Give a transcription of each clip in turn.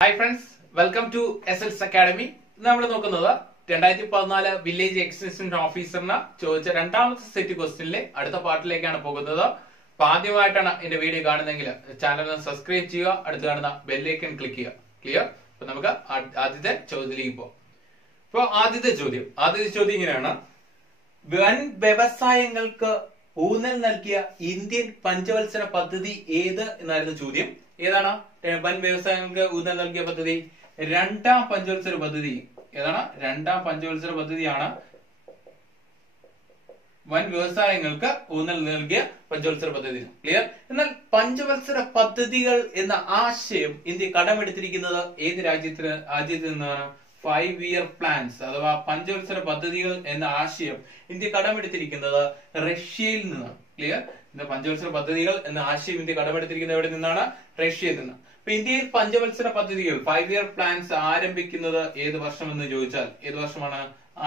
Hi friends welcome to S L's academy നമ്മൾ നോക്കുന്നത് രണ്ടായിരത്തി പതിനാല് വില്ലേജ് എക്സ്റ്റൻഷൻ ഓഫീസറിന് ചോദിച്ച രണ്ടാമത്തെ സെറ്റ് ക്വസ്റ്റ്യനിലെ അടുത്ത പാർട്ടിലേക്കാണ് പോകുന്നത്. ആദ്യമായിട്ടാണ് എന്റെ വീഡിയോ കാണുന്നതെങ്കിൽ ചാനൽ സബ്സ്ക്രൈബ് ചെയ്യുക അടുത്ത് കാണുന്ന ബെല്ലൈക്കൺ ക്ലിക്ക് ചെയ്യുക. ക്ലിയർ അപ്പൊ നമുക്ക് ആദ്യത്തെ ചോദ്യത്തിലേക്ക് പോകാം ഇപ്പൊ ആദ്യത്തെ ചോദ്യം. ആദ്യത്തെ ചോദ്യം ഇങ്ങനെയാണ്. വൻ വ്യവസായങ്ങൾക്ക് ഊന്നൽ നൽകിയ ഇന്ത്യൻ പഞ്ചവത്സര പദ്ധതി ഏത് എന്നായിരുന്നു ചോദ്യം. ഏതാണ്? വൻ വ്യവസായങ്ങൾക്ക് ഊന്നൽ നൽകിയ പദ്ധതി. രണ്ടാം പഞ്ചവത്സര പദ്ധതി. ഏതാണ്? രണ്ടാം പഞ്ചവത്സര പദ്ധതിയാണ് വൻ വ്യവസായങ്ങൾക്ക് ഊന്നൽ നൽകിയ പഞ്ചവത്സര പദ്ധതി. ക്ലിയർ എന്നാൽ പഞ്ചവത്സര പദ്ധതികൾ എന്ന ആശയം ഇന്ത്യ കടമെടുത്തിരിക്കുന്നത് ഏത് രാജ്യത്തിന് രാജ്യത്തിൽ നിന്നാണ്? ഫൈവ് ഇയർ പ്ലാൻസ് അഥവാ പഞ്ചവത്സര പദ്ധതികൾ എന്ന ആശയം ഇന്ത്യ കടമെടുത്തിരിക്കുന്നത് റഷ്യയിൽ നിന്നാണ്. ക്ലിയർ ഇന്ന് പഞ്ചവത്സര പദ്ധതികൾ എന്ന ആശയം ഇന്ത്യ കടമെടുത്തിരിക്കുന്നത് എവിടെ നിന്നാണ്? റഷ്യയിൽ നിന്ന്. അപ്പൊ ഇന്ത്യയിൽ പഞ്ചവത്സര പദ്ധതികൾ ഫൈവ് ഇയർ പ്ലാൻസ് ആരംഭിക്കുന്നത് ഏത് വർഷം എന്ന് ചോദിച്ചാൽ ഏത് വർഷമാണ്?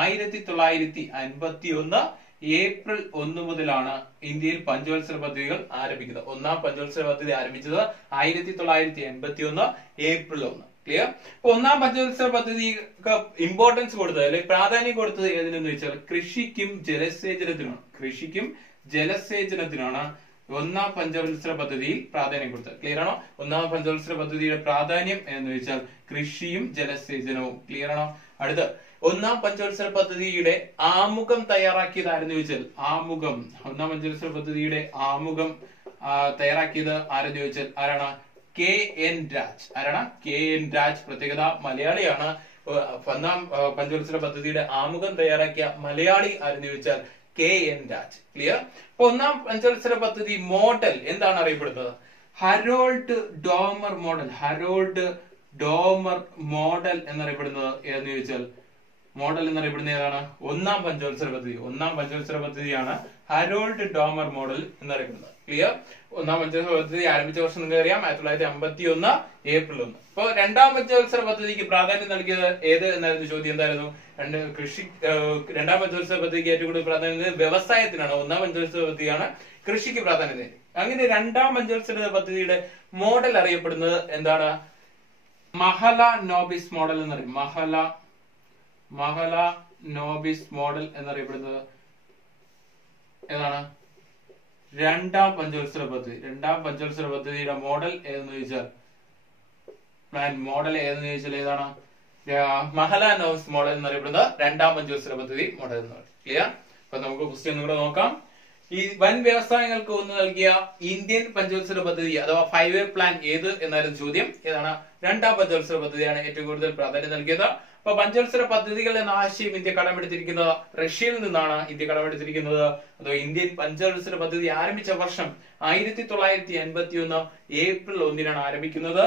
ആയിരത്തി തൊള്ളായിരത്തി അൻപത്തി ഒന്ന് ഏപ്രിൽ ഒന്ന് മുതലാണ് ഇന്ത്യയിൽ പഞ്ചവത്സര പദ്ധതികൾ ആരംഭിക്കുന്നത്. ഒന്നാം പഞ്ചവത്സര പദ്ധതി ആരംഭിച്ചത് ആയിരത്തി തൊള്ളായിരത്തി എൺപത്തി ഒന്ന്. ഏപ്രിൽ ഒന്ന് ക്ലിയർ ഒന്നാം പഞ്ചവത്സര പദ്ധതിക്ക് ഇമ്പോർട്ടൻസ് കൊടുത്തത് അല്ലെങ്കിൽ പ്രാധാന്യം കൊടുത്തത് ഏതിനെന്ന് വെച്ചാൽ കൃഷിക്കും ജലസേചനത്തിനുമാണ്. കൃഷിക്കും ജലസേചനത്തിനാണ് ഒന്നാം പഞ്ചവത്സര പദ്ധതിയിൽ പ്രാധാന്യം കൊടുത്തത്. ക്ലിയർ ആണോ? ഒന്നാം പഞ്ചവത്സര പദ്ധതിയുടെ പ്രാധാന്യം എന്ന് വെച്ചാൽ കൃഷിയും ജലസേചനവും. ക്ലിയർ ആണോ? അടുത്ത. ഒന്നാം പഞ്ചവത്സര പദ്ധതിയുടെ ആമുഖം തയ്യാറാക്കിയത് ആരെന്ന് ചോദിച്ചാൽ ആമുഖം. ഒന്നാം പഞ്ചവത്സര പദ്ധതിയുടെ ആമുഖം തയ്യാറാക്കിയത് ആരെന്ന് ചോദിച്ചാൽ ആരാണ്? കെ. എൻ. രാജ്. ആരാണ്? കെ. എൻ. രാജ്. പ്രത്യേകത മലയാളിയാണ്. ഒന്നാം പഞ്ചവത്സര പദ്ധതിയുടെ ആമുഖം തയ്യാറാക്കിയ മലയാളി ആരെന്ന് ചോദിച്ചാൽ കെ എൻ രാജ് ക്ലിയർ അപ്പൊ ഒന്നാം പഞ്ചവത്സര പദ്ധതി മോഡൽ എന്താണ് അറിയപ്പെടുന്നത്? Harrod Domar model Harrod Domar model എന്നറിയപ്പെടുന്നത് ഏതെന്ന് ചോദിച്ചാൽ മോഡൽ എന്നറിയപ്പെടുന്ന ഏതാണ്? ഒന്നാം പഞ്ചവത്സര പദ്ധതി. ഒന്നാം പഞ്ചവത്സര പദ്ധതിയാണ് ഹരോൾഡ് ഡോമർ മോഡൽ എന്നറിയപ്പെടുന്നത് ക്ലിയർ ഒന്നാം പഞ്ചവത്സര പദ്ധതി ആരംഭിച്ച വർഷം നിങ്ങൾക്ക് അറിയാം. ആയിരത്തി തൊള്ളായിരത്തി അമ്പത്തി ഒന്ന് ഏപ്രിൽ ഒന്ന്. അപ്പൊ രണ്ടാം പഞ്ചവത്സര പദ്ധതിക്ക് പ്രാധാന്യം നൽകിയത് ഏത് എന്നായിരുന്നു? ചോദ്യം എന്തായിരുന്നു? രണ്ട് കൃഷി രണ്ടാം പഞ്ചവത്സര പദ്ധതിക്ക് ഏറ്റവും കൂടുതൽ പ്രാധാന്യം വ്യവസായത്തിനാണ്. ഒന്നാം പഞ്ചവത്സര പദ്ധതിയാണ് കൃഷിക്ക് പ്രാധാന്യം നൽകി അങ്ങനെ രണ്ടാം പഞ്ചവത്സര പദ്ധതിയുടെ മോഡൽ അറിയപ്പെടുന്നത് എന്താണ്? മഹല നോബിസ് മോഡൽ എന്നറിയും മഹല മഹല നോബിസ് മോഡൽ എന്നറിയപ്പെടുന്നത് ഏതാണ്? രണ്ടാം പഞ്ചവത്സര പദ്ധതി. രണ്ടാം പഞ്ചവത്സര പദ്ധതിയുടെ മോഡൽ ഏതെന്ന് ചോദിച്ചാൽ പ്ലാൻ മോഡൽ ഏതെന്ന് ചോദിച്ചാൽ ഏതാണ്? മഹല നോബിസ് മോഡൽ എന്നറിയപ്പെടുന്നത് രണ്ടാം പഞ്ചവത്സര പദ്ധതി മോഡൽ എന്ന് പറയും. ക്ലിയർ അപ്പൊ നമുക്ക് ക്വസ്റ്റ്യൻ കൂടെ നോക്കാം. ഈ വൻ വ്യവസായങ്ങൾക്ക് ഒന്ന് നൽകിയ ഇന്ത്യൻ പഞ്ചവത്സര പദ്ധതി അഥവാ ഫൈവ് ഇയർ പ്ലാൻ ഏത് എന്നായിരുന്നു ചോദ്യം. ഏതാണ്? രണ്ടാം പഞ്ചവത്സര പദ്ധതിയാണ് ഏറ്റവും കൂടുതൽ പ്രാധാന്യം നൽകിയത്. അപ്പൊ പഞ്ചവത്സര പദ്ധതികൾ എന്ന ആശയം ഇന്ത്യ കടമെടുത്തിരിക്കുന്നത് റഷ്യയിൽ നിന്നാണ് ഇന്ത്യ കടമെടുത്തിരിക്കുന്നത്. അതോ ഇന്ത്യൻ പഞ്ചവത്സര പദ്ധതി ആരംഭിച്ച വർഷം ആയിരത്തി തൊള്ളായിരത്തി എൺപത്തി ഒന്ന് ഏപ്രിൽ ഒന്നിനാണ് ആരംഭിക്കുന്നത്.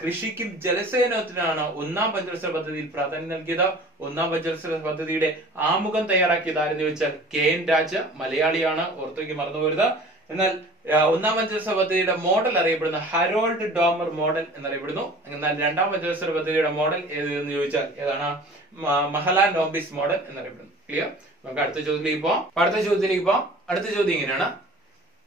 കൃഷിക്കും ജലസേനത്തിനാണ് ഒന്നാം പഞ്ചവത്സര പദ്ധതിയിൽ പ്രാധാന്യം നൽകിയത്. ഒന്നാം പഞ്ചവത്സര പദ്ധതിയുടെ ആമുഖം തയ്യാറാക്കിയത് ആരെന്ന് ചോദിച്ചാൽ കെ എൻ രാജ മലയാളിയാണ്. ഓർത്തേക്ക് മറന്നുപോരുത്. എന്നാൽ ഒന്നാം പഞ്ചവത്സര പദ്ധതിയുടെ മോഡൽ അറിയപ്പെടുന്ന ഹരോൾഡ് ഡോമർ മോഡൽ എന്നറിയപ്പെടുന്നു. എന്നാൽ രണ്ടാം പഞ്ചവത്സര പദ്ധതിയുടെ മോഡൽ ഏത് എന്ന് ചോദിച്ചാൽ ഏതാണ്? മഹലാ നോബിസ് മോഡൽ എന്നറിയപ്പെടുന്നു. ക്ലിയർ നമുക്ക് അടുത്ത ചോദ്യത്തിലേക്ക് പോവാം. അടുത്ത ചോദ്യത്തിലേക്ക് പോവാം. അടുത്ത ചോദ്യം ഇങ്ങനെയാണ്.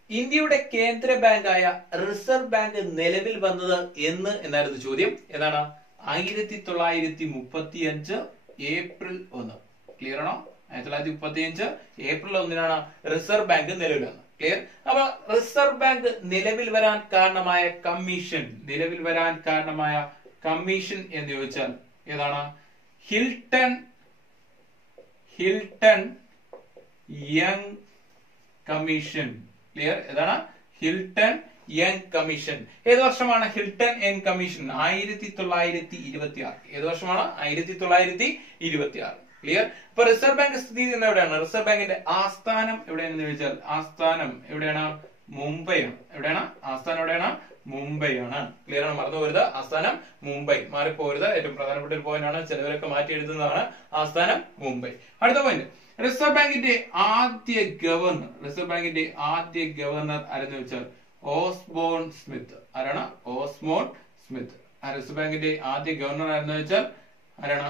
ഇന്ത്യയുടെ കേന്ദ്ര ബാങ്കായ റിസർവ് ബാങ്ക് നിലവിൽ വന്നത് എന്ന് എന്നായിരുന്നു ചോദ്യം? ഏതാണ്? ആയിരത്തി തൊള്ളായിരത്തി മുപ്പത്തി അഞ്ച് ഏപ്രിൽ ഒന്ന്. ക്ലിയർ ആണോ? ആയിരത്തി തൊള്ളായിരത്തി മുപ്പത്തി അഞ്ച് ഏപ്രിൽ ഒന്നിനാണ് റിസർവ് ബാങ്ക് നിലവിൽ വന്നത്. ക്ലിയർ അപ്പൊ റിസർവ് ബാങ്ക് നിലവിൽ വരാൻ കാരണമായ കമ്മീഷൻ നിലവിൽ വരാൻ കാരണമായ കമ്മീഷൻ എന്ന് ചോദിച്ചാൽ ഏതാണ്? Hilton Hilton Young commission clear ഏതാണ്? ഹിൽട്ടൺ യങ് കമ്മീഷൻ ഏത് വർഷമാണ് ഹിൽട്ടൺ എൻ കമ്മീഷൻ ആയിരത്തി തൊള്ളായിരത്തി ഇരുപത്തി ആറ് ഏത് വർഷമാണ്? ആയിരത്തി തൊള്ളായിരത്തി ഇരുപത്തി ആറ് ക്ലിയർ ഇപ്പൊ റിസർവ് ബാങ്ക് സ്ഥിതി ചെയ്യുന്നത് എവിടെയാണ്? റിസർവ് ബാങ്കിന്റെ ആസ്ഥാനം എവിടെയാണെന്ന് ചോദിച്ചാൽ ആസ്ഥാനം എവിടെയാണ്? മുംബൈയാണ്. എവിടെയാണ്? ആസ്ഥാനം എവിടെയാണ്? മുംബൈയാണ്. ക്ലിയർ ആണ്? മറന്നു പോരുത്. ആസ്ഥാനം മുംബൈ. മാറിപ്പോരുത്. ഏറ്റവും പ്രധാനപ്പെട്ട ഒരു പോയിന്റ് ആണ്. ചിലവരൊക്കെ മാറ്റി എഴുതുന്നതാണ്. ആസ്ഥാനം മുംബൈ. അടുത്ത പോയിന്റ് റിസർവ് ബാങ്കിന്റെ ആദ്യ ഗവർണർ. റിസർവ് ബാങ്കിന്റെ ആദ്യ ഗവർണർ ആരെന്ന് വെച്ചാൽ ഓസ്ബോൺ സ്മിത്ത് ആരാണ്? ഓസ്മോൺ സ്മിത്ത് റിസർവ് ബാങ്കിന്റെ ആദ്യ ഗവർണർ ആരെന്ന് വെച്ചാൽ ആരാണ്?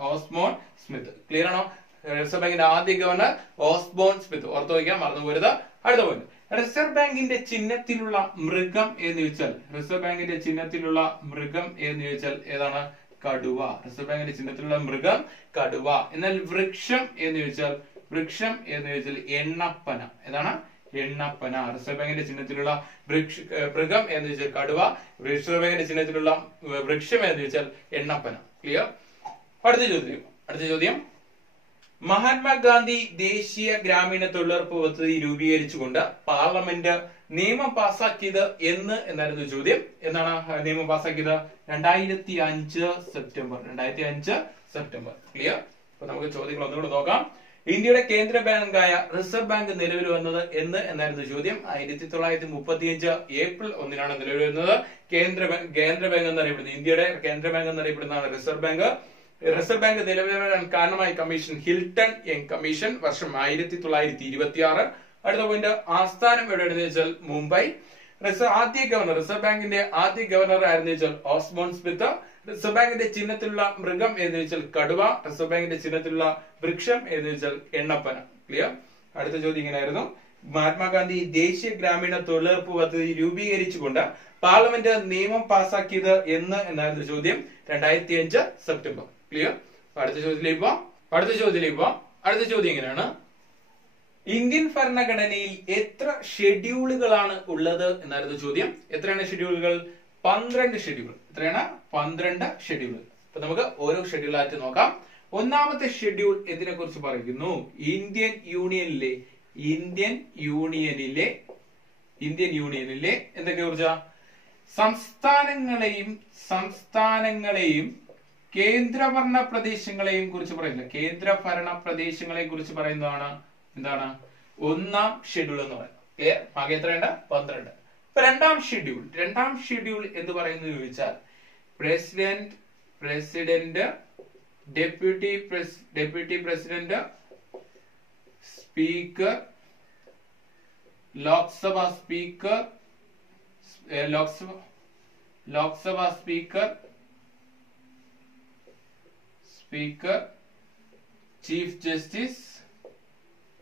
Osborne Smith. ക്ലിയർ ആണോ? റിസർവ് ബാങ്കിന്റെ ആദ്യ ഗവർണർ ഓസ്ബോൺ സ്മിത്ത്. ഓർത്തു വയ്ക്കാൻ മറന്നു പോരുത്. അടുത്ത പോയിന്റ് റിസർവ് ബാങ്കിന്റെ ചിഹ്നത്തിലുള്ള മൃഗം എന്ന് ചോദിച്ചാൽ റിസർവ് ബാങ്കിന്റെ ചിഹ്നത്തിലുള്ള മൃഗം എന്ന് ചോദിച്ചാൽ ഏതാണ്? കടുവ. റിസർവ് ബാങ്കിന്റെ ചിഹ്നത്തിലുള്ള മൃഗം കടുവ. എന്നാൽ വൃക്ഷം എന്ന് ചോദിച്ചാൽ വൃക്ഷം എന്ന് ചോദിച്ചാൽ എണ്ണപ്പന. ഏതാണ്? എണ്ണപ്പന. റിസർവ് ബാങ്കിന്റെ ചിഹ്നത്തിലുള്ള വൃക്ഷ മൃഗം എന്ന് ചോദിച്ചാൽ കടുവ. റിസർവ് ബാങ്കിന്റെ ചിഹ്നത്തിലുള്ള വൃക്ഷം എന്ന് ചോദിച്ചാൽ എണ്ണപ്പന. ക്ലിയർ അടുത്ത ചോദ്യം. അടുത്ത ചോദ്യം. മഹാത്മാഗാന്ധി ദേശീയ ഗ്രാമീണ തൊഴിലുറപ്പ് പദ്ധതി രൂപീകരിച്ചുകൊണ്ട് പാർലമെന്റ് നിയമം പാസാക്കിയത് എന്ന് എന്നായിരുന്നു ചോദ്യം. എന്നാണ് നിയമം പാസാക്കിയത്? രണ്ടായിരത്തി അഞ്ച് സെപ്റ്റംബർ. രണ്ടായിരത്തി അഞ്ച് സെപ്റ്റംബർ. ക്ലിയർ അപ്പൊ നമുക്ക് ചോദ്യങ്ങൾ ഒന്നുകൂടെ നോക്കാം. ഇന്ത്യയുടെ കേന്ദ്ര ബാങ്കായ റിസർവ് ബാങ്ക് നിലവിൽ വന്നത് എന്ന് എന്നായിരുന്നു ചോദ്യം. ആയിരത്തി തൊള്ളായിരത്തി മുപ്പത്തിയഞ്ച് ഏപ്രിൽ ഒന്നിനാണ് നിലവിൽ വരുന്നത്. കേന്ദ്ര കേന്ദ്ര ബാങ്ക് എന്നറിയപ്പെടുന്നത്. ഇന്ത്യയുടെ കേന്ദ്ര ബാങ്ക് എന്നറിയപ്പെടുന്നതാണ് റിസർവ് ബാങ്ക്. റിസർവ് ബാങ്ക് നിലവിൽ കാരണമായ കമ്മീഷൻ ഹിൽട്ടൺ യങ് കമ്മീഷൻ വർഷം ആയിരത്തി തൊള്ളായിരത്തി ഇരുപത്തി ആറ് അടുത്ത പോയിന്റ് ആസ്ഥാനം എവിടെയാണെന്ന് വെച്ചാൽ മുംബൈ. റിസർവ് ആദ്യ ഗവർണർ റിസർവ് ബാങ്കിന്റെ ആദ്യ ഗവർണർ ആയിരുന്നു വെച്ചാൽ ഓസ്മോൺ സ്മിത്ത്. റിസർവ് ബാങ്കിന്റെ ചിഹ്നത്തിലുള്ള മൃഗം എന്ന് വെച്ചാൽ കടുവ. റിസർവ് ബാങ്കിന്റെ ചിഹ്നത്തിലുള്ള വൃക്ഷം എന്ന് വെച്ചാൽ എണ്ണപ്പന. ക്ലിയർ അടുത്ത ചോദ്യം ഇങ്ങനെയായിരുന്നു. മഹാത്മാഗാന്ധി ദേശീയ ഗ്രാമീണ തൊഴിലുറപ്പ് പദ്ധതി രൂപീകരിച്ചുകൊണ്ട് പാർലമെന്റ് നിയമം പാസാക്കിയത് എന്ന് എന്നായിരുന്നു ചോദ്യം. രണ്ടായിരത്തി അഞ്ച് സെപ്റ്റംബർ. ക്ലിയർ അടുത്ത ചോദ്യത്തിലേക്ക് പോവാം. അടുത്ത ചോദ്യത്തിലേക്ക് പോവാം. അടുത്ത ചോദ്യം എങ്ങനെയാണ്? ഇന്ത്യൻ ഭരണഘടനയിൽ എത്ര ഷെഡ്യൂളുകളാണ് ഉള്ളത് എന്നായിരുന്നു ചോദ്യം. എത്രയാണ് ഷെഡ്യൂളുകൾ? പന്ത്രണ്ട് ഷെഡ്യൂൾ. എത്രയാണ്? പന്ത്രണ്ട് ഷെഡ്യൂൾ. അപ്പൊ നമുക്ക് ഓരോ ഷെഡ്യൂൾ ആയിട്ട് നോക്കാം. ഒന്നാമത്തെ ഷെഡ്യൂൾ എന്തിനെ കുറിച്ച് പറയുന്നു? ഇന്ത്യൻ യൂണിയനിലെ ഇന്ത്യൻ യൂണിയനിലെ ഇന്ത്യൻ യൂണിയനിലെ എന്തൊക്കെ കുറിച്ചാ സംസ്ഥാനങ്ങളെയും സംസ്ഥാനങ്ങളെയും കേന്ദ്രഭരണ പ്രദേശങ്ങളെയും കുറിച്ച് പറയുന്നത് കേന്ദ്രഭരണ പ്രദേശങ്ങളെ കുറിച്ച് പറയുന്നതാണ് എന്താണ്? ഒന്നാം ഷെഡ്യൂൾ എന്ന് പറയുന്നത്. ക്ലിയർ ആകെ എത്രയുണ്ട്? പന്ത്രണ്ട്. രണ്ടാം ഷെഡ്യൂൾ രണ്ടാം ഷെഡ്യൂൾ എന്ന് പറയുന്നത് ചോദിച്ചാൽ president president deputy deputy president speaker Lok Sabha speaker Lok Sabha Lok Sabha speaker speaker chief justice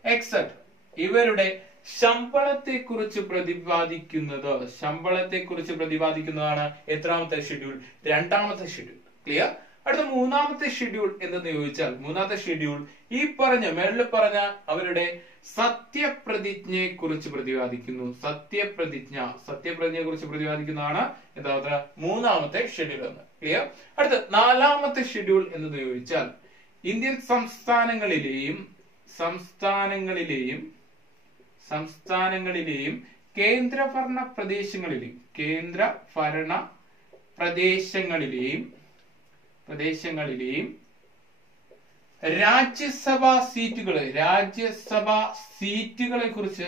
etcetera. ഇവരുടെ ശമ്പളത്തെ കുറിച്ച് പ്രതിപാദിക്കുന്നത് ശമ്പളത്തെ കുറിച്ച് പ്രതിപാദിക്കുന്നതാണ് എത്രാമത്തെ ഷെഡ്യൂൾ? രണ്ടാമത്തെ ഷെഡ്യൂൾ. ക്ലിയർ? അടുത്ത മൂന്നാമത്തെ ഷെഡ്യൂൾ എന്തെന്ന് ചോദിച്ചാൽ മൂന്നാമത്തെ ഷെഡ്യൂൾ ഈ പറഞ്ഞ മേളിൽ പറഞ്ഞ അവരുടെ സത്യപ്രതിജ്ഞയെ കുറിച്ച് പ്രതിപാദിക്കുന്നു. സത്യപ്രതിജ്ഞ സത്യപ്രതിജ്ഞയെ കുറിച്ച് പ്രതിപാദിക്കുന്നതാണ് യഥാർത്ഥ മൂന്നാമത്തെ ഷെഡ്യൂൾ എന്ന്. ക്ലിയർ അടുത്ത നാലാമത്തെ ഷെഡ്യൂൾ എന്ന് ചോദിച്ചാൽ ഇന്ത്യൻ സംസ്ഥാനങ്ങളിലെയും സംസ്ഥാനങ്ങളിലെയും സംസ്ഥാനങ്ങളിലെയും കേന്ദ്രഭരണ പ്രദേശങ്ങളിലെയും കേന്ദ്ര ഭരണ പ്രദേശങ്ങളിലെയും പ്രദേശങ്ങളിലെയും രാജ്യസഭാ സീറ്റുകൾ രാജ്യസഭാ സീറ്റുകളെ കുറിച്ച്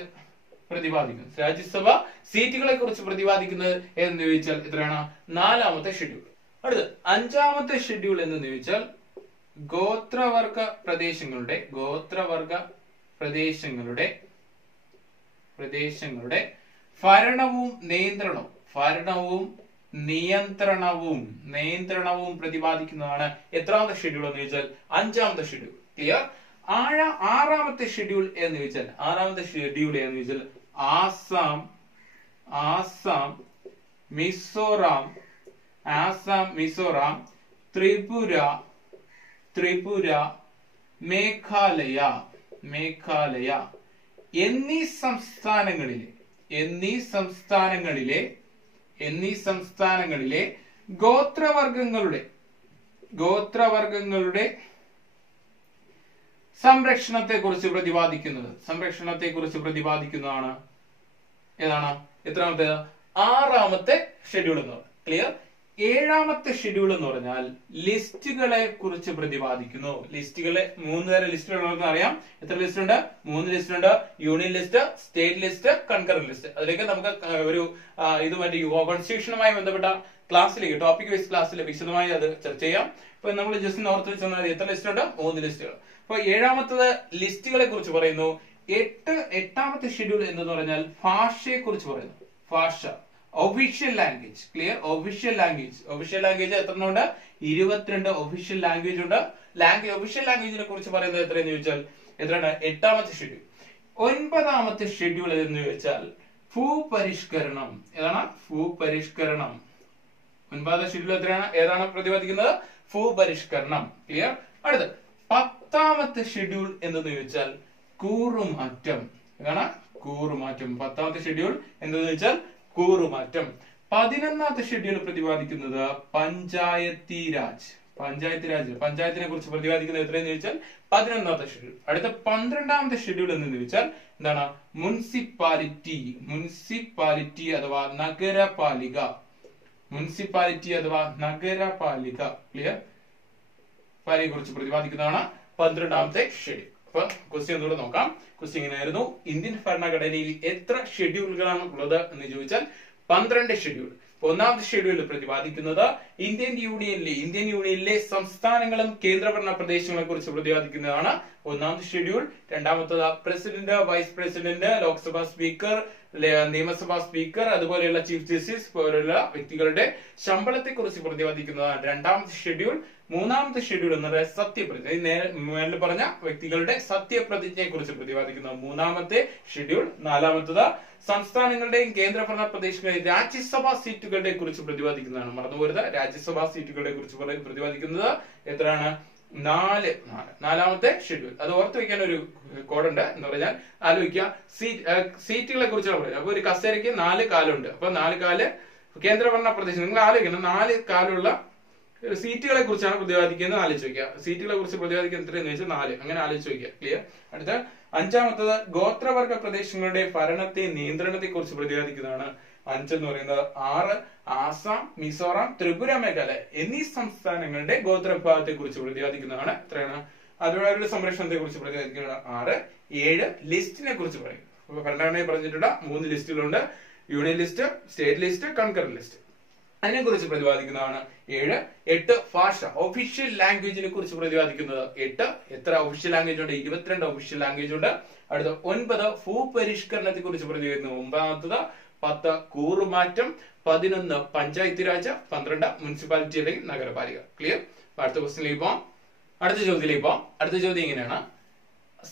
പ്രതിപാദിക്കുന്നത് രാജ്യസഭ സീറ്റുകളെ കുറിച്ച് പ്രതിപാദിക്കുന്നത് എന്ന് ചോദിച്ചാൽ എത്രയാണ്? നാലാമത്തെ ഷെഡ്യൂൾ അടുത്ത് അഞ്ചാമത്തെ ഷെഡ്യൂൾ എന്ന് ചോദിച്ചാൽ ഗോത്രവർഗ പ്രദേശങ്ങളുടെ ഗോത്രവർഗ പ്രദേശങ്ങളുടെ പ്രദേശങ്ങളുടെ ഭരണവും നിയന്ത്രണവും ഭരണവും നിയന്ത്രണവും നിയന്ത്രണവും പ്രതിപാദിക്കുന്നതാണ് എത്രാമത്തെ ഷെഡ്യൂൾ എന്ന് ചോദിച്ചാൽ അഞ്ചാമത്തെ ഷെഡ്യൂൾ ക്ലിയർ ആഴ ആറാമത്തെ ഷെഡ്യൂൾ എന്ന് ചോദിച്ചാൽ ആറാമത്തെ ഷെഡ്യൂൾ എന്ന് ചോദിച്ചാൽ ആസാം ആസാം മിസോറാം ആസാം മിസോറാം ത്രിപുര ത്രിപുര മേഘാലയ മേഘാലയ. എന്നീ സംസ്ഥാനങ്ങളിലെ എന്നീ സംസ്ഥാനങ്ങളിലെ എന്നീ സംസ്ഥാനങ്ങളിലെ ഗോത്രവർഗങ്ങളുടെ ഗോത്രവർഗങ്ങളുടെ സംരക്ഷണത്തെ കുറിച്ച് പ്രതിപാദിക്കുന്നത് സംരക്ഷണത്തെ കുറിച്ച് പ്രതിപാദിക്കുന്നതാണ് ഏതാണ്? എത്രാമത്തെ ആറാമത്തെ ഷെഡ്യൂൾ എന്ന് പറയുന്നത് ക്ലിയർ ഏഴാമത്തെ ഷെഡ്യൂൾ എന്ന് പറഞ്ഞാൽ ലിസ്റ്റുകളെ കുറിച്ച് പ്രതിപാദിക്കുന്നു. ലിസ്റ്റുകളെ മൂന്ന് തരം ലിസ്റ്റുകൾ അറിയാം. എത്ര ലിസ്റ്റ് ഉണ്ട്? മൂന്ന് ലിസ്റ്റ് ഉണ്ട്. Union list state list concurrent list അതിലേക്ക് നമുക്ക് ഒരു ഒരു മറ്റേ കോൺസ്റ്റിറ്റ്യൂഷനുമായി ബന്ധപ്പെട്ട ക്ലാസ്സിലേക്ക് ടോപ്പിക് വൈസ് ക്ലാസ്സിൽ വിശദമായി അത് ചർച്ച ചെയ്യാം. ഇപ്പൊ നമ്മൾ ജസ്റ്റ് നോർത്ത് വെച്ചാൽ മതി. എത്ര ലിസ്റ്റ് ഉണ്ട്? മൂന്ന് ലിസ്റ്റുകൾ അപ്പൊ ഏഴാമത്തത് ലിസ്റ്റുകളെ കുറിച്ച് പറയുന്നു. എട്ട് എട്ടാമത്തെ ഷെഡ്യൂൾ എന്ന് പറഞ്ഞാൽ ഭാഷയെ കുറിച്ച് പറയുന്നു. ഭാഷ. Official language clear official language official language എത്ര ഉണ്ട് ഇരുപത്തിരണ്ട് ഒഫീഷ്യൽ ലാംഗ്വേജ് ഉണ്ട്. ലാംഗ്വേജ് ഒഫീഷ്യൽ ലാംഗ്വേജിനെ കുറിച്ച് പറയുന്നത് എത്രയെന്ന് ചോദിച്ചാൽ എത്രയാണ്? എട്ടാമത്തെ ഷെഡ്യൂൾ ഒൻപതാമത്തെ ഷെഡ്യൂൾ എന്ന് ചോദിച്ചാൽ ഭൂപരിഷ്കരണം. ഏതാണ്? ഭൂപരിഷ്കരണം. ഒൻപതാമത്തെ ഷെഡ്യൂൾ എത്രയാണ്? ഏതാണ് പ്രതിപാദിക്കുന്നത്? ഭൂപരിഷ്കരണം. ക്ലിയർ അടുത്ത്. പത്താമത്തെ ഷെഡ്യൂൾ എന്തെന്ന് ചോദിച്ചാൽ കൂറുമാറ്റം. ഏതാണ്? കൂറുമാറ്റം. പത്താമത്തെ ഷെഡ്യൂൾ എന്തെന്ന് വെച്ചാൽ കൂറുമാറ്റം. പതിനൊന്നാമത്തെ ഷെഡ്യൂൾ പ്രതിപാദിക്കുന്നത് പഞ്ചായത്തി രാജ്. പഞ്ചായത്ത് രാജ്. പഞ്ചായത്തിനെ കുറിച്ച് പ്രതിപാദിക്കുന്നത് എത്രയെന്ന് ചോദിച്ചാൽ പതിനൊന്നാമത്തെ ഷെഡ്യൂൾ അടുത്ത പന്ത്രണ്ടാമത്തെ ഷെഡ്യൂൾ എന്ന് ചോദിച്ചാൽ എന്താണ്? മുനിസിപ്പാലിറ്റി. മുനിസിപ്പാലിറ്റി അഥവാ നഗരപാലിക. മുനിസിപ്പാലിറ്റി അഥവാ നഗരപാലിക. ക്ലിയർ പാലിയെ കുറിച്ച് പ്രതിപാദിക്കുന്നതാണ് പന്ത്രണ്ടാമത്തെ ഷെഡ്യൂൾ അപ്പൊ ക്വസ്റ്റ്യൻ ഒന്നുകൂടെ നോക്കാം. ക്വസ്റ്റ്യൻ ഇങ്ങനെയായിരുന്നു. ഇന്ത്യൻ ഭരണഘടനയിൽ എത്ര ഷെഡ്യൂളുകളാണ് ഉള്ളത് എന്ന് ചോദിച്ചാൽ പന്ത്രണ്ട് ഷെഡ്യൂൾ ഒന്നാമത്തെ ഷെഡ്യൂളിൽ പ്രതിപാദിക്കുന്നത് ഇന്ത്യൻ യൂണിയനിലെ ഇന്ത്യൻ യൂണിയനിലെ സംസ്ഥാനങ്ങളും കേന്ദ്രഭരണ പ്രദേശങ്ങളെ കുറിച്ച് പ്രതിപാദിക്കുന്നതാണ് ഒന്നാമത്തെ ഷെഡ്യൂൾ രണ്ടാമത്തത് president vice president Lok Sabha speaker നിയമസഭാ സ്പീക്കർ അതുപോലെയുള്ള ചീഫ് ജസ്റ്റിസ് പോലുള്ള വ്യക്തികളുടെ ശമ്പളത്തെ കുറിച്ച് പ്രതിപാദിക്കുന്നതാണ് രണ്ടാമത്തെ ഷെഡ്യൂൾ മൂന്നാമത്തെ ഷെഡ്യൂൾ എന്ന് പറയുന്നത് സത്യപ്രതിജ്ഞ മേളിൽ പറഞ്ഞ വ്യക്തികളുടെ സത്യപ്രതിജ്ഞയെ കുറിച്ച് പ്രതിപാദിക്കുന്ന മൂന്നാമത്തെ ഷെഡ്യൂൾ നാലാമത്തത് സംസ്ഥാനങ്ങളുടെയും കേന്ദ്രഭരണ പ്രദേശങ്ങളുടെയും രാജ്യസഭാ സീറ്റുകളെ കുറിച്ച് പ്രതിപാദിക്കുന്നതാണ്. മറന്നുപോരുത് രാജ്യസഭാ സീറ്റുകളെ കുറിച്ച് പ്രതിപാദിക്കുന്നത് എത്രയാണ്? നാല് നാല് നാലാമത്തെ ഷെഡ്യൂൾ അത് ഓർത്ത് വെക്കാൻ ഒരു കോഡുണ്ട്. എന്ന് പറഞ്ഞാൽ ആലോചിക്കുക. സീറ്റുകളെ കുറിച്ചാണ് പറയുന്നത് അപ്പൊ ഒരു കസേരയ്ക്ക് നാല് കാലുണ്ട്. അപ്പൊ നാല് കാൽ കേന്ദ്രഭരണ പ്രദേശം. നിങ്ങൾ ആലോചിക്കണം. നാല് കാലുള്ള സീറ്റുകളെ കുറിച്ചാണ് പ്രതിപാദിക്കുന്നത് ആലോചിച്ച് വെക്കുക സീറ്റുകളെ കുറിച്ച് പ്രതിപാദിക്കുന്നത് എത്രയെന്ന് വെച്ചാൽ നാല്. അങ്ങനെ ആലോചിച്ച് വെക്കുക ക്ലിയർ അടുത്ത. അഞ്ചാമത്തത് ഗോത്രവർഗ പ്രദേശങ്ങളുടെ ഭരണത്തെ നിയന്ത്രണത്തെ കുറിച്ച് പ്രതിപാദിക്കുന്നതാണ് അഞ്ചെന്ന് പറയുന്നത് ആറ്. ആസാം മിസോറാം ത്രിപുര മേഘാലയ എന്നീ സംസ്ഥാനങ്ങളുടെ ഗോത്രവിഭാഗത്തെ കുറിച്ച് പ്രതിപാദിക്കുന്നതാണ് എത്രയാണ്? അതിരുടെ സംരക്ഷണത്തെ കുറിച്ച് പ്രതിപാദിക്കുന്നതാണ് ആറ്. ഏഴ് ലിസ്റ്റിനെ കുറിച്ച് പറയും ഭരണഘടനയിൽ പറഞ്ഞിട്ടുള്ള മൂന്ന് ലിസ്റ്റുകളുണ്ട്. Union list state list concurrent list. അതിനെ കുറിച്ച് പ്രതിപാദിക്കുന്നതാണ് ഏഴ് എട്ട് ഭാഷ ഒഫീഷ്യൽ ലാംഗ്വേജിനെ കുറിച്ച് പ്രതിപാദിക്കുന്നത് എട്ട് എത്ര ഒഫീഷ്യൽ ലാംഗ്വേജ് ഉണ്ട്? ഇരുപത്തിരണ്ട് ഒഫീഷ്യൽ ലാംഗ്വേജ് ഉണ്ട്. അടുത്ത ഒൻപത് ഭൂപരിഷ്കരണത്തെ കുറിച്ച് പ്രതിപാദിക്കുന്നു. ഒമ്പതാമത്തത് പത്ത് കൂറുമാറ്റം. പതിനൊന്ന് പഞ്ചായത്ത് രാജ്. പന്ത്രണ്ട് മുനിസിപ്പാലിറ്റി അല്ലെങ്കിൽ നഗരപാലിക. ക്ലിയർ അടുത്ത ക്വസ്റ്റിനിലേക്ക് പോവാം. അടുത്ത ചോദ്യത്തിലേക്ക് പോവാം. അടുത്ത ചോദ്യം ഇങ്ങനെയാണ്.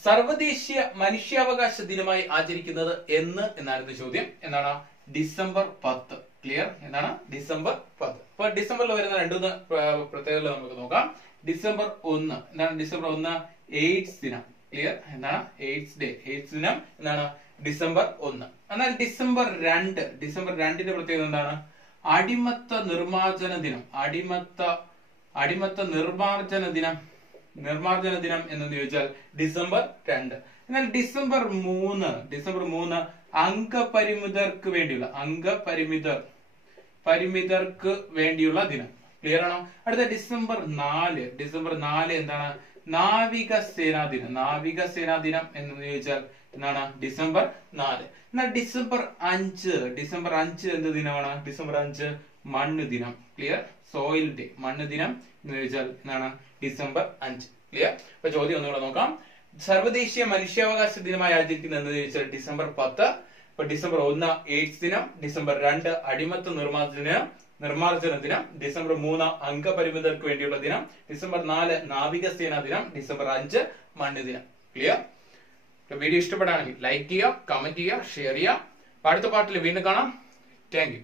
സർവദേശീയ മനുഷ്യാവകാശ ദിനമായി ആചരിക്കുന്നത് എന്ന് എന്നായിരുന്നു ചോദ്യം. എന്താണ്? ഡിസംബർ പത്ത്. ക്ലിയർ എന്താണ്? ഡിസംബർ പത്ത്. അപ്പൊ ഡിസംബറിൽ വരുന്ന രണ്ടുമൂന്ന് പ്ര- പ്രത്യേകതകൾ നമുക്ക് നോക്കാം. ഡിസംബർ ഒന്ന്. എന്താണ് ഡിസംബർ ഒന്ന്? എയ്ഡ്സ് ദിനം. ക്ലിയർ എന്താണ്? എയ്ഡ്സ് ഡേ എയ്ഡ്സ് ദിനം എന്താണ്? ഡിസംബർ ഒന്ന്. എന്നാൽ ഡിസംബർ രണ്ട്. ഡിസംബർ രണ്ടിന്റെ പ്രത്യേകത എന്താണ്? അടിമത്ത നിർമ്മാർജന ദിനം. അടിമത്ത അടിമത്ത നിർമ്മാർജന ദിനം. നിർമ്മാർജന ദിനം എന്ന് ചോദിച്ചാൽ ഡിസംബർ രണ്ട്. എന്നാൽ ഡിസംബർ മൂന്ന് ഡിസംബർ മൂന്ന് അംഗപരിമിതർക്ക് വേണ്ടിയുള്ള അംഗപരിമിതർ പരിമിതർക്ക് വേണ്ടിയുള്ള ദിനം. ക്ലിയർ ആണോ? അടുത്ത ഡിസംബർ നാല് ഡിസംബർ നാല് എന്താണ്? നാവിക സേനാ ദിനം. നാവിക സേനാ ദിനം എന്ന് ചോദിച്ചാൽ എന്താണ്? ഡിസംബർ നാല്. എന്നാൽ ഡിസംബർ അഞ്ച് ഡിസംബർ അഞ്ച് എന്ത് ദിനമാണ്? ഡിസംബർ അഞ്ച് മണ്ണ് ദിനം. ക്ലിയർ സോയിൽ ഡേ മണ്ണ് ദിനം എന്ന് ചോദിച്ചാൽ എന്താണ്? ഡിസംബർ അഞ്ച്. ക്ലിയർ അപ്പൊ ചോദ്യം ഒന്നുകൂടെ നോക്കാം. സർവദേശീയ മനുഷ്യാവകാശ ദിനമായി ആചരിക്കുന്നത് എന്ന് ചോദിച്ചാൽ ഡിസംബർ പത്ത്. ഇപ്പൊ ഡിസംബർ ഒന്ന് എയ്ഡ്സ് ദിനം ഡിസംബർ രണ്ട് അടിമത്ത നിർമ്മാർജന ദിനം നിർമ്മാർജന ദിനം ഡിസംബർ മൂന്ന് അംഗപരിമിതർക്ക് വേണ്ടിയുള്ള ദിനം ഡിസംബർ നാല് നാവികസേനാ ദിനം ഡിസംബർ അഞ്ച് മണ്ണ് ദിനം. ക്ലിയർ വീഡിയോ ഇഷ്ടപ്പെടുകയാണെങ്കിൽ ലൈക്ക് ചെയ്യുക കമന്റ് ചെയ്യുക ഷെയർ ചെയ്യുക. അടുത്ത പാട്ടിൽ വീണ്ടും കാണാം. Thank you